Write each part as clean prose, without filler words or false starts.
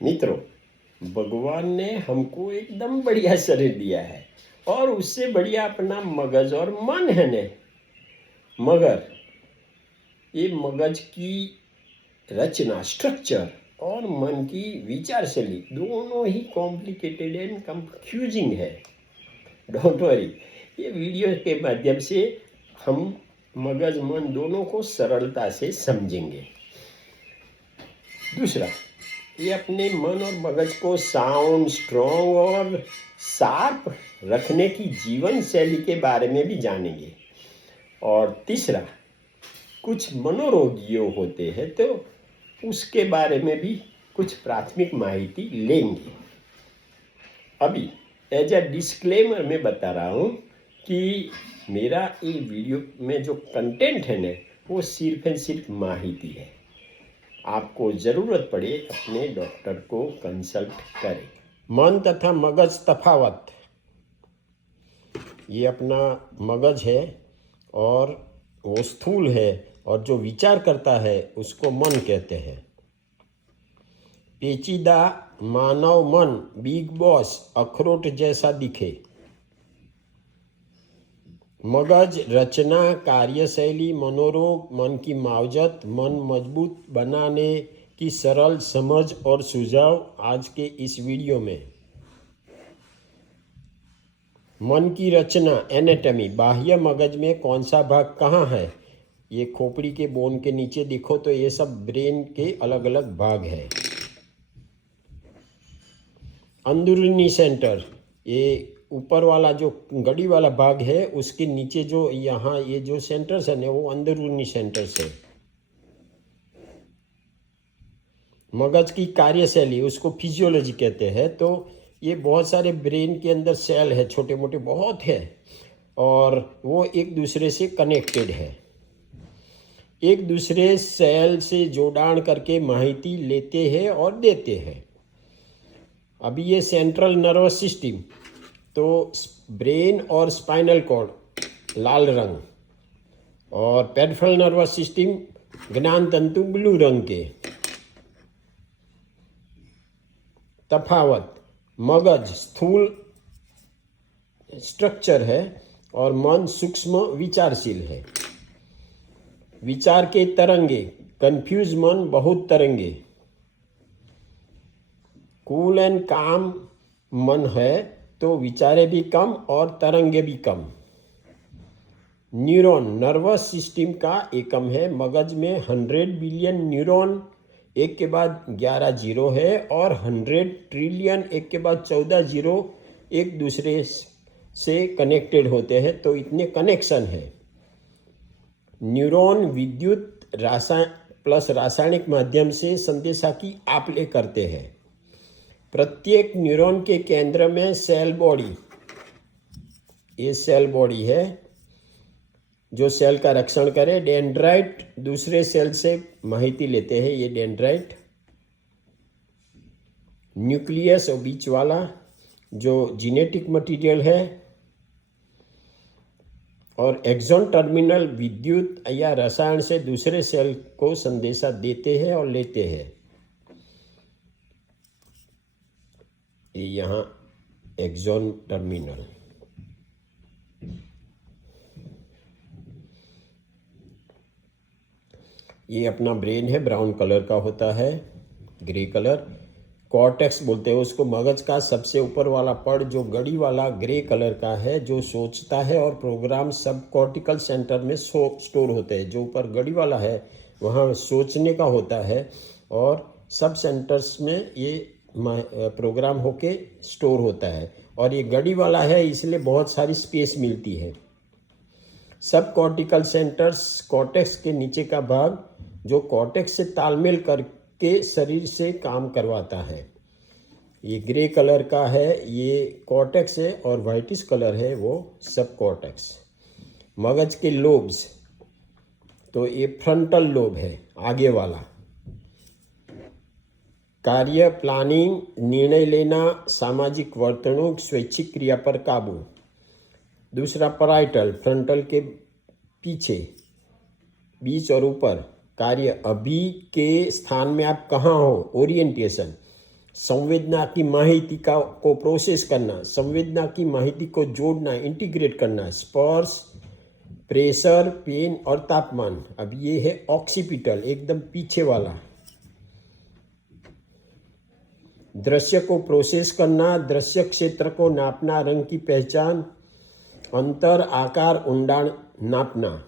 मित्रों, भगवान ने हमको एकदम बढ़िया शरीर दिया है और उससे बढ़िया अपना मगज और मन है ने। मगर ये मगज की रचना, स्ट्रक्चर और मन की विचार शैली दोनों ही कॉम्प्लिकेटेड एंड कंफ्यूजिंग है। डोंट वरी, ये वीडियो के माध्यम से हम मगज मन दोनों को सरलता से समझेंगे। दूसरा, ये अपने मन और मगज को साउंड, स्ट्रॉन्ग और शार्प रखने की जीवन शैली के बारे में भी जानेंगे। और तीसरा, कुछ मनोरोगियों होते हैं तो उसके बारे में भी कुछ प्राथमिक माहिती लेंगे। अभी एज अ डिस्क्लेमर मैं बता रहा हूँ कि मेरा ये वीडियो में जो कंटेंट है ना, वो सिर्फ एंड सिर्फ माहिती है। आपको ज़रूरत पड़े अपने डॉक्टर को कंसल्ट करें। मन तथा मगज तफावत। ये अपना मगज है और वो स्थूल है और जो विचार करता है उसको मन कहते हैं। पेचीदा मानव मन बिग बॉस अखरोट जैसा दिखे। मगज रचना, कार्यशैली, मनोरोग, मन की मावजत, मन मजबूत बनाने की सरल समझ और सुझाव आज के इस वीडियो में। मन की रचना, एनाटॉमी, बाह्य मगज में कौन सा भाग कहाँ है। ये खोपड़ी के बोन के नीचे देखो तो ये सब ब्रेन के अलग अलग भाग है। अंदरूनी सेंटर, ये ऊपर वाला जो गड़ी वाला भाग है उसके नीचे जो यहाँ ये जो सेंटर्स है ना, वो अंदरूनी सेंटर्स है। मगज की कार्यशैली, उसको फिजियोलॉजी कहते हैं। तो ये बहुत सारे ब्रेन के अंदर सेल है, छोटे मोटे बहुत है, और वो एक दूसरे से कनेक्टेड है। एक दूसरे सेल से जोड़ान करके माहिती लेते हैं और देते हैं। अभी ये सेंट्रल नर्वस सिस्टम, तो ब्रेन और स्पाइनल कॉर्ड लाल रंग, और पेरिफेरल नर्वस सिस्टम ज्ञान तंतु ब्लू रंग के। तफावत, मगज स्थूल स्ट्रक्चर है और मन सूक्ष्म विचारशील है। विचार के तरंगे, कंफ्यूज मन बहुत तरंगे। कूल एंड काम मन है तो विचारे भी कम और तरंगे भी कम। न्यूरॉन नर्वस सिस्टम का एकम है। मगज में 100 बिलियन न्यूरॉन, एक के बाद 11 जीरो है, और 100 ट्रिलियन, एक के बाद 14 जीरो एक दूसरे से कनेक्टेड होते हैं। तो इतने कनेक्शन है। न्यूरॉन विद्युत प्लस रासायनिक माध्यम से संदेशा की आप-ले करते हैं। प्रत्येक न्यूरॉन के केंद्र में सेल बॉडी, ये सेल बॉडी है जो सेल का रक्षण करे। डेंड्राइट दूसरे सेल से माहिती लेते हैं, ये डेंड्राइट। न्यूक्लियस और बीच वाला जो जेनेटिक मटेरियल है, और एक्सॉन टर्मिनल विद्युत या रसायन से दूसरे सेल को संदेशा देते हैं और लेते हैं। यहाँ एक्सॉन टर्मिनल। ये अपना ब्रेन है, ब्राउन कलर का होता है, ग्रे कलर। कॉर्टेक्स बोलते हैं उसको। मगज का सबसे ऊपर वाला पड़ जो गड़ी वाला ग्रे कलर का है, जो सोचता है, और प्रोग्राम सब कॉर्टिकल सेंटर में स्टोर होते हैं। जो ऊपर गड़ी वाला है वहाँ सोचने का होता है, और सब सेंटर्स में ये प्रोग्राम होके स्टोर होता है। और ये गड़ी वाला है इसलिए बहुत सारी स्पेस मिलती है। सब कॉर्टिकल सेंटर्स, कॉर्टेक्स के नीचे का भाग जो कॉर्टेक्स से तालमेल करके शरीर से काम करवाता है। ये ग्रे कलर का है, ये कॉर्टेक्स है, और वाइटिश कलर है वो सब कॉर्टेक्स। मगज के लोब्स, तो ये फ्रंटल लोब है, आगे वाला। कार्य, प्लानिंग, निर्णय लेना, सामाजिक वर्तणुक, स्वैच्छिक क्रिया पर काबू। दूसरा पराइटल, फ्रंटल के पीछे, बीच और ऊपर। कार्य, अभी के स्थान में आप कहाँ हो, ओरिएंटेशन। संवेदना की माहिती को प्रोसेस करना, संवेदना की माहिती को जोड़ना, इंटीग्रेट करना, स्पर्श, प्रेशर, पेन और तापमान। अब ये है ऑक्सीपिटल, एकदम पीछे वाला। दृश्य को प्रोसेस करना, दृश्य क्षेत्र को नापना, रंग की पहचान, अंतर, आकार, ऊंडाण नापना।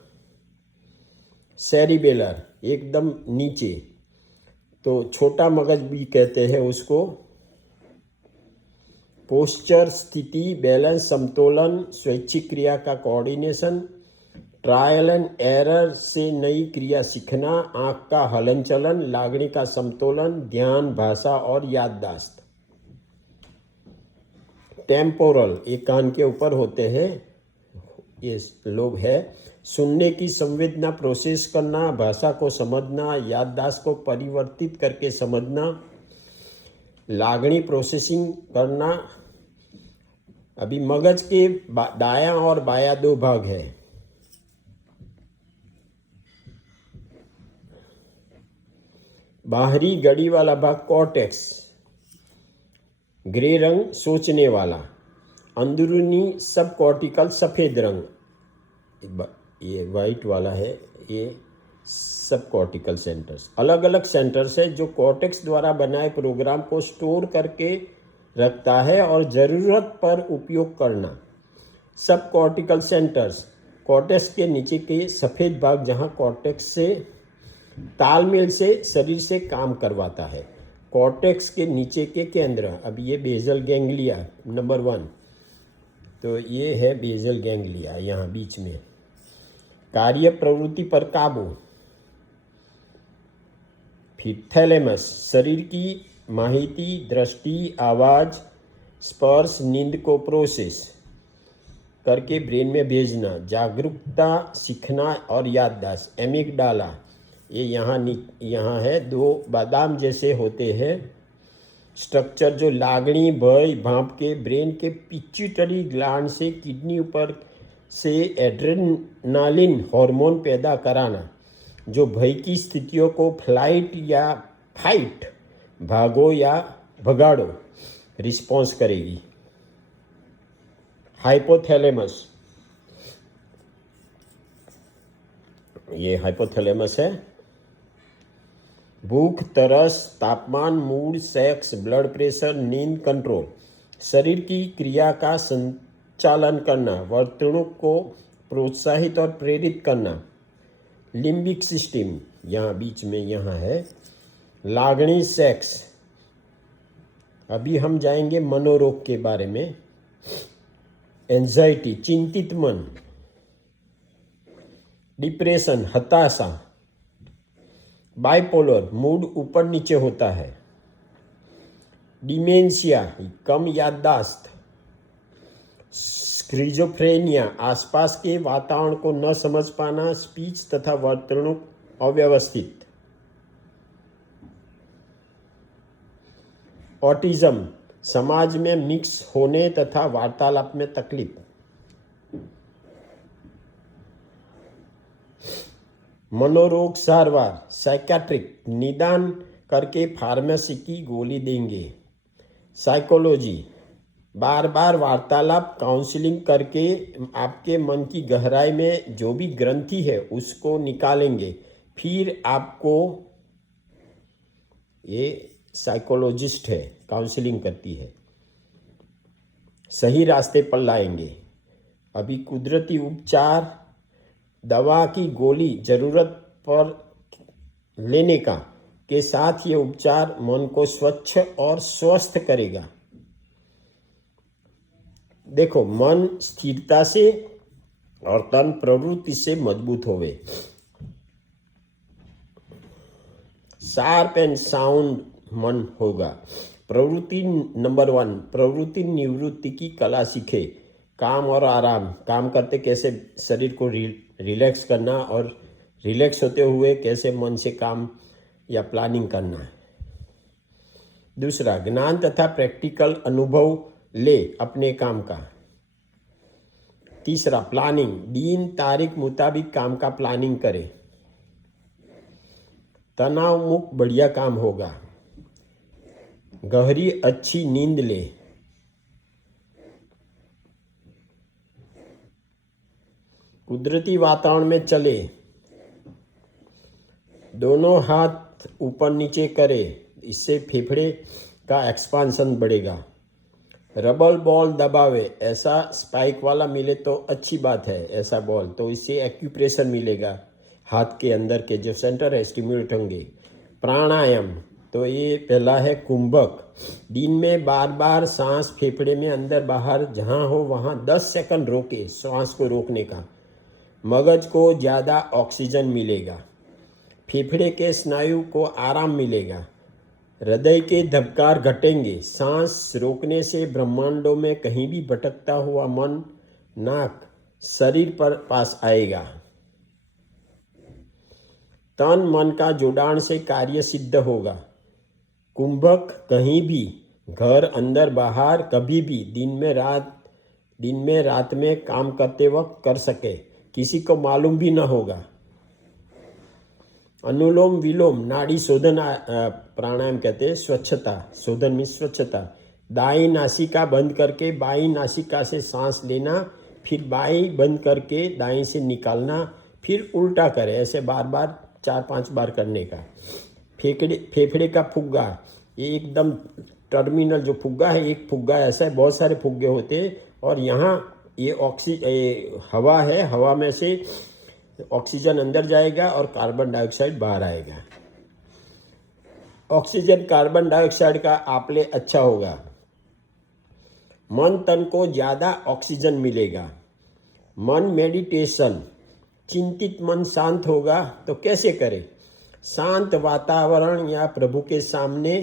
सेरिबेलर, एकदम नीचे, तो छोटा मगज भी कहते हैं उसको। पोस्चर, स्थिति, बैलेंस, समतोलन, स्वैच्छिक क्रिया का कोऑर्डिनेशन, ट्रायल एंड एरर से नई क्रिया सीखना, आंख का हलन चलन, लागणी का समतोलन, ध्यान, भाषा और याददाश्त। टेम्पोरल, ये कान के ऊपर होते हैं, ये लोग है। सुनने की संवेदना प्रोसेस करना, भाषा को समझना, याददाश्त को परिवर्तित करके समझना, लागणी प्रोसेसिंग करना। अभी मगज के दायां और बायां दो भाग है। बाहरी गड़ी वाला भाग कॉर्टेक्स, ग्रे रंग, सोचने वाला। अंदरूनी सब कॉर्टिकल, सफेद रंग, ये वाइट वाला है, ये सब कॉर्टिकल सेंटर्स। अलग अलग सेंटर्स है जो कॉर्टेक्स द्वारा बनाए प्रोग्राम को स्टोर करके रखता है और ज़रूरत पर उपयोग करना। सब कॉर्टिकल सेंटर्स, कॉर्टेक्स के नीचे के सफ़ेद भाग जहाँ कॉर्टेक्स से तालमेल से शरीर से काम करवाता है। कॉर्टेक्स के नीचे के केंद्र, अब ये बेजल गैंग्लिया नंबर 1, तो ये है बेजल गैंग्लिया यहाँ बीच में। कार्य प्रवृत्ति पर काबू। फिर थैलेमस, शरीर की माहिती, दृष्टि, आवाज, स्पर्श, नींद को प्रोसेस करके ब्रेन में भेजना, जागरूकता, सीखना और याददाश्त। एमिगडाला, ये यहाँ है, दो बादाम जैसे होते हैं स्ट्रक्चर जो लागणी, भय, भाप के ब्रेन के पिट्यूटरी ग्लैंड से किडनी ऊपर से एड्रेनालिन हार्मोन पैदा कराना, जो भय की स्थितियों को फ्लाइट या फाइट, भागो या भगाड़ो, रिस्पॉन्स करेगी। हाइपोथैलेमस, ये हाइपोथैलेमस है। भूख, तरस, तापमान, मूड, सेक्स, ब्लड प्रेशर, नींद कंट्रोल, शरीर की क्रिया का संचालन करना, वर्तणुक को प्रोत्साहित और प्रेरित करना। लिम्बिक सिस्टम, यहाँ बीच में यहाँ है। लागणी, सेक्स। अभी हम जाएंगे मनोरोग के बारे में। एंजाइटी, चिंतित मन। डिप्रेशन, हताशा। बाइपोलर, मूड ऊपर नीचे होता है। डिमेंशिया, कम याददाश्त। स्किज़ोफ्रेनिया, आसपास के वातावरण को न समझ पाना, स्पीच तथा वर्तणुक अव्यवस्थित। ऑटिज्म, समाज में मिक्स होने तथा वार्तालाप में तकलीफ। मनोरोग सारवार, साइकियाट्रिक, निदान करके फार्मेसी की गोली देंगे। साइकोलॉजी, बार बार वार्तालाप, काउंसलिंग करके आपके मन की गहराई में जो भी ग्रंथि है उसको निकालेंगे, फिर आपको, ये साइकोलॉजिस्ट है, काउंसलिंग करती है, सही रास्ते पर लाएंगे। अभी कुदरती उपचार, दवा की गोली जरूरत पर लेने का के साथ ये उपचार मन को स्वच्छ और स्वस्थ करेगा। देखो, मन स्थिरता से और तन प्रवृत्ति से मजबूत होवे। शार्प एंड साउंड मन होगा। प्रवृत्ति नंबर 1, प्रवृत्ति निवृत्ति की कला सीखे। काम और आराम, काम करते कैसे शरीर को रिलैक्स करना और रिलैक्स होते हुए कैसे मन से काम या प्लानिंग करना है। दूसरा, ज्ञान तथा प्रैक्टिकल अनुभव ले अपने काम का। तीसरा, प्लानिंग, दिन तारीख मुताबिक काम का प्लानिंग करे। तनाव मुक्त बढ़िया काम होगा। गहरी अच्छी नींद ले। कुदरती वातावरण में चले। दोनों हाथ ऊपर नीचे करे, इससे फेफड़े का एक्सपांशन बढ़ेगा। रबर बॉल दबावे, ऐसा स्पाइक वाला मिले तो अच्छी बात है। ऐसा बॉल तो इससे एक्यूप्रेशर मिलेगा, हाथ के अंदर के जो सेंटर है स्टिम्युलेट होंगे। प्राणायाम, तो ये पहला है कुंभक। दिन में बार बार सांस फेफड़े में अंदर बाहर जहाँ हो वहाँ 10 सेकंड रोके, सांस को रोकने का। मगज को ज़्यादा ऑक्सीजन मिलेगा, फेफड़े के स्नायु को आराम मिलेगा, हृदय के धबकार घटेंगे। सांस रोकने से ब्रह्मांडों में कहीं भी भटकता हुआ मन नाक शरीर पर पास आएगा। तन मन का जोड़ाण से कार्य सिद्ध होगा। कुंभक कहीं भी, घर अंदर बाहर, कभी भी, दिन में रात में काम करते वक्त कर सके, किसी को मालूम भी न होगा। अनुलोम विलोम नाड़ी शोधन प्राणायाम कहते हैं। स्वच्छता, शोधन में स्वच्छता। दाई नासिका बंद करके बाई नासिका से सांस लेना, फिर बाई बंद करके दाई से निकालना, फिर उल्टा करें। ऐसे बार बार 4-5 बार करने का। फेफड़े का फुग्गा, ये एकदम टर्मिनल जो फुग्गा है, एक फुग्गा ऐसा है, बहुत सारे फुग्गे होते हैं। और यहाँ ये हवा है, हवा में से ऑक्सीजन अंदर जाएगा और कार्बन डाइऑक्साइड बाहर आएगा। ऑक्सीजन कार्बन डाइऑक्साइड का आपले अच्छा होगा। मन तन को ज़्यादा ऑक्सीजन मिलेगा। मन मेडिटेशन, चिंतित मन शांत होगा तो कैसे करें? शांत वातावरण या प्रभु के सामने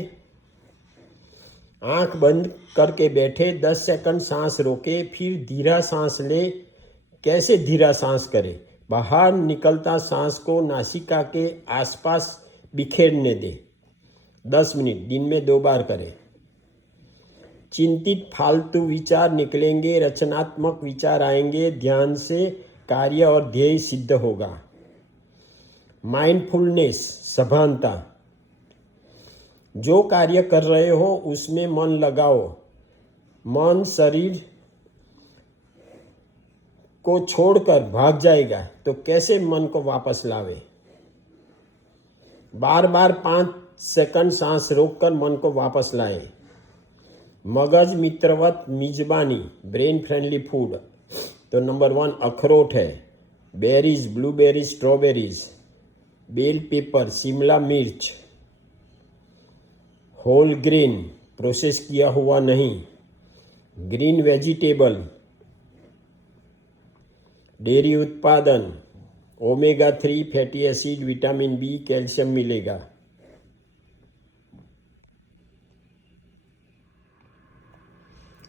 आंख बंद करके बैठे, 10 सेकंड सांस रोके, फिर धीरा सांस ले। कैसे धीरा सांस करें? बाहर निकलता सांस को नासिका के आसपास बिखेरने दे। 10 मिनट, दिन में 2 बार करें। चिंतित फालतू विचार निकलेंगे, रचनात्मक विचार आएंगे। ध्यान से कार्य और ध्येय सिद्ध होगा। माइंडफुलनेस, सभानता, जो कार्य कर रहे हो उसमें मन लगाओ। मन शरीर को छोड़कर भाग जाएगा तो कैसे मन को वापस लावे? बार बार 5 सेकंड सांस रोककर मन को वापस लाए। मगज मित्रवत मिजबानी, ब्रेन फ्रेंडली फूड, तो नंबर 1 अखरोट है, berries, blueberries, strawberries, bell pepper, शिमला मिर्च, होल ग्रेन, प्रोसेस किया हुआ नहीं, ग्रीन वेजिटेबल, डेयरी उत्पादन, omega 3 fatty acid, vitamin B, calcium मिलेगा।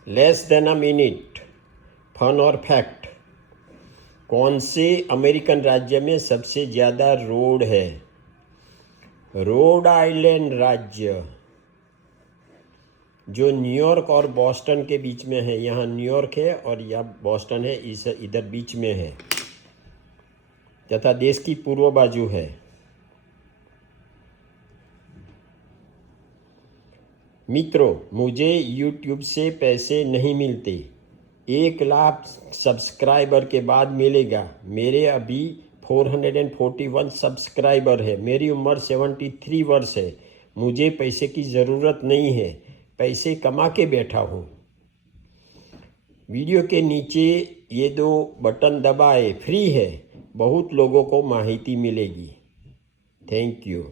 Less than a minute, fun और फैक्ट। कौन से अमेरिकन राज्य में सबसे ज़्यादा रोड है? रोड आइलैंड राज्य, जो न्यूयॉर्क और बॉस्टन के बीच में है। यहाँ न्यूयॉर्क है और यहाँ बॉस्टन है, इस इधर बीच में है, तथा देश की पूर्व बाजू है। मित्रों, मुझे YouTube से पैसे नहीं मिलते। 1 लाख सब्सक्राइबर के बाद मिलेगा। मेरे अभी 441 सब्सक्राइबर है। मेरी उम्र 73 वर्ष है। मुझे पैसे की ज़रूरत नहीं है, पैसे कमा के बैठा हूँ। वीडियो के नीचे ये 2 बटन दबाए, फ्री है, बहुत लोगों को माहिती मिलेगी। Thank you.